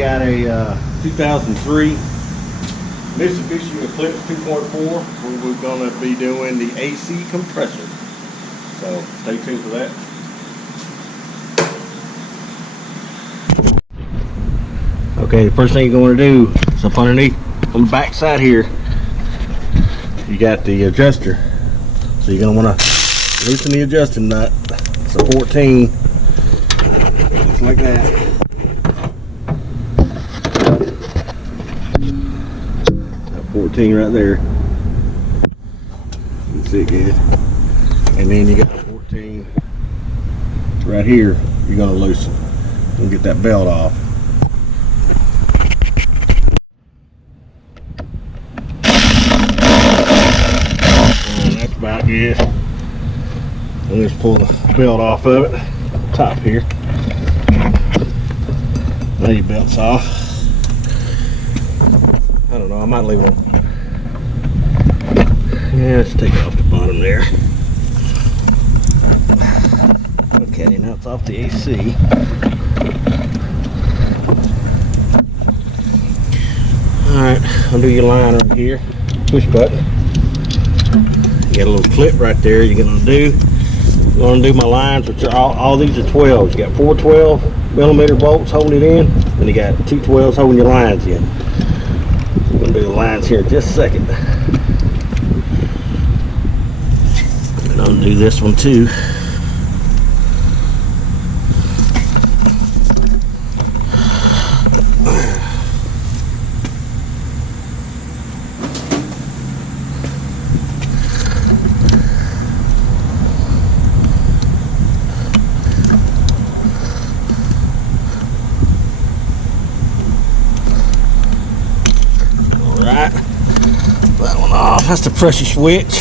got a 2003 Mitsubishi Eclipse 2.4 where we're going to be doing the AC compressor. So stay tuned for that. Okay, the first thing you're going to do is up underneath on the back side here, you got the adjuster. So you're going to want to loosen the adjusting nut. It's a 14, just like that. 14 right there. You can see it good. And then you got a 14 right here. You're going to loosen and get that belt off. And that's about good. And just pull the belt off of it, top here. Now your belt's off. I don't know, I might leave it on. Yeah, let's take it off the bottom there. Okay, now it's off the AC. Alright, undo your line right here. Push button. You got a little clip right there you're going to do. I'm going to do my lines, which are all these are 12s. You got 4 12mm bolts holding it in, and you got 2 12s holding your lines in. I'm going to do the lines here in just a second. And I'll do this one too. Alright, that one off. That's the pressure switch.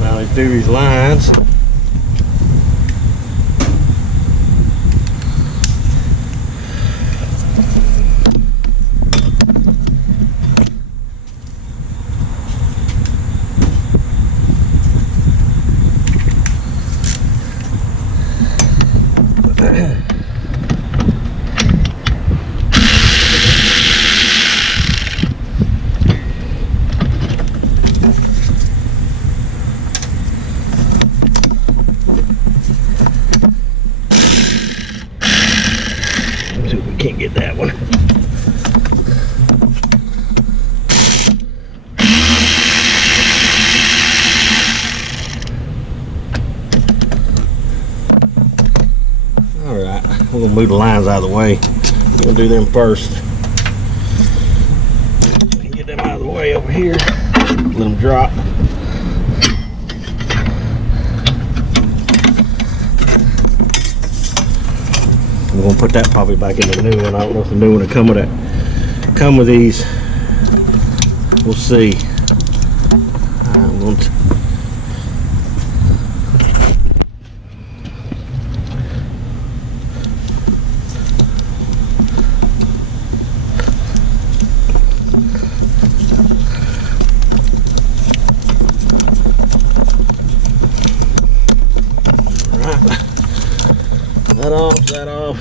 Now let's do these lines. Can't get that one. Alright, we're going to move the lines out of the way. We're going to do them first. We can get them out of the way over here. Let them drop. We're gonna put that probably back in the new one. I don't know if the new one will come with that. Come with these. We'll see. I'm going to. That off, that off.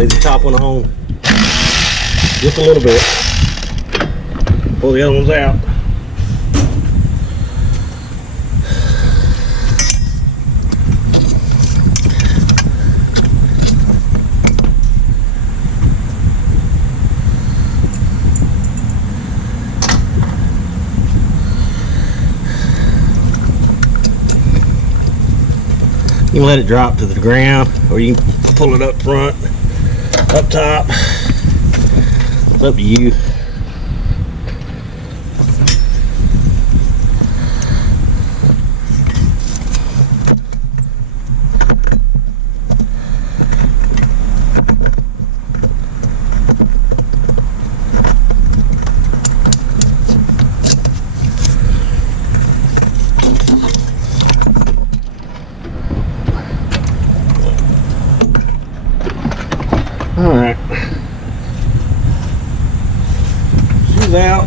Leave the top one on just a little bit. Pull the other ones out. You can let it drop to the ground, or you can pull it up front, up top. It's up to you. All right, she's out.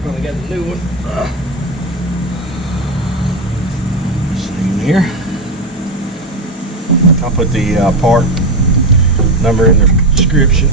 Probably got the new one. See in here. I'll put the part number in the description.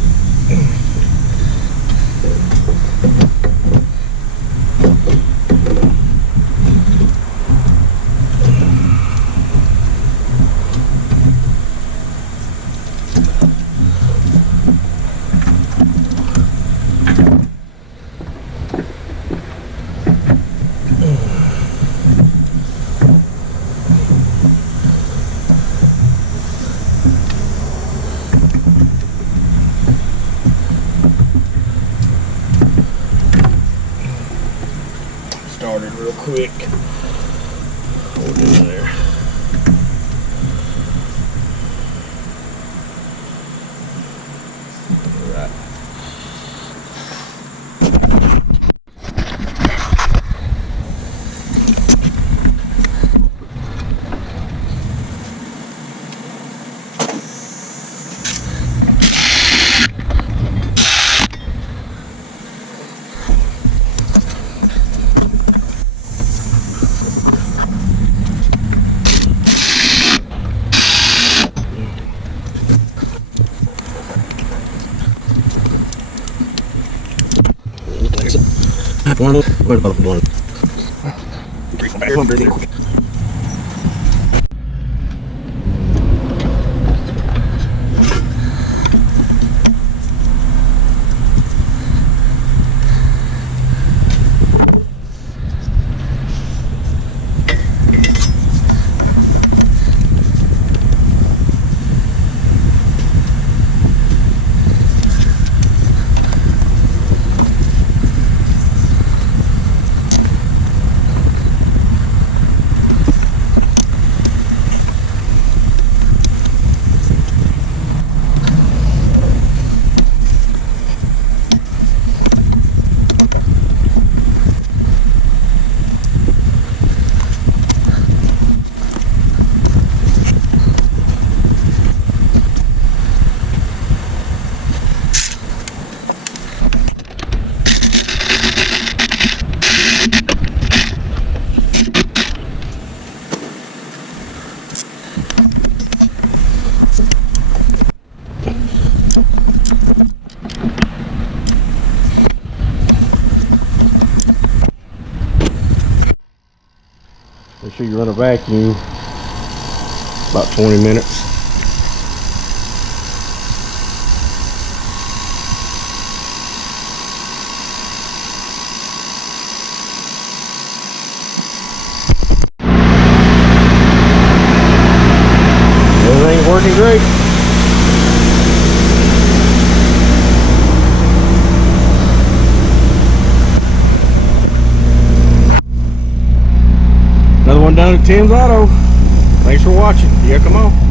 Started real quick. Hold it in there. All right. One above one. Make sure you run a vacuum about 20 minutes. Everything's working great. Another one done at Tim's Auto. Thanks for watching. Yeah, come on.